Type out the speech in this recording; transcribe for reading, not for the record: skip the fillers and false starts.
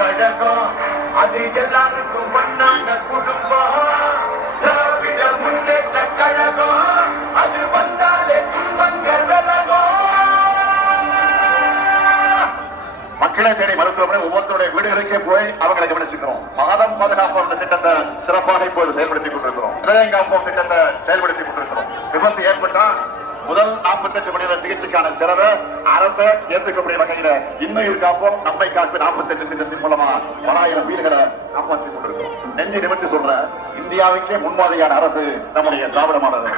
கழகம் அது எல்லாருக்கும் பண்ணாங்க குடும்பம். திராவிட முன்னேற்ற கழகம் அது வந்தாலே துன்பங்கள் விலகும். மக்களை தேடி மருத்துவமனை ஒவ்வொருத்தருடைய வீடுகளுக்கே போய் அவங்களை கவனிச்சுக்கிறோம். மாதம் பாதுகாப்பு திட்டத்தை சிறப்பாக இப்போது செயல்படுத்திக் கொண்டிருக்கிறோம். காப்போம் திட்டத்தை செயல்படுத்திக் கொண்டிருக்கிறோம். விபத்து ஏற்பட்டா முதல் 48 மணி நேர சிகிச்சைக்கான செலவை அரசு ஏற்றுக்கக்கூடிய வகையில இன்னுயிர் காப்போம் நம்மை காப்பு 48 திட்டத்தின் மூலமா 1000 உயிர்களை காப்பாற்றிக் கொண்டிருக்கிறோம். நெஞ்சு நிமிர்த்தி சொல்ற இந்தியாவுக்கே முன்மாதிரியான அரசு நம்முடைய திராவிட மாடல்.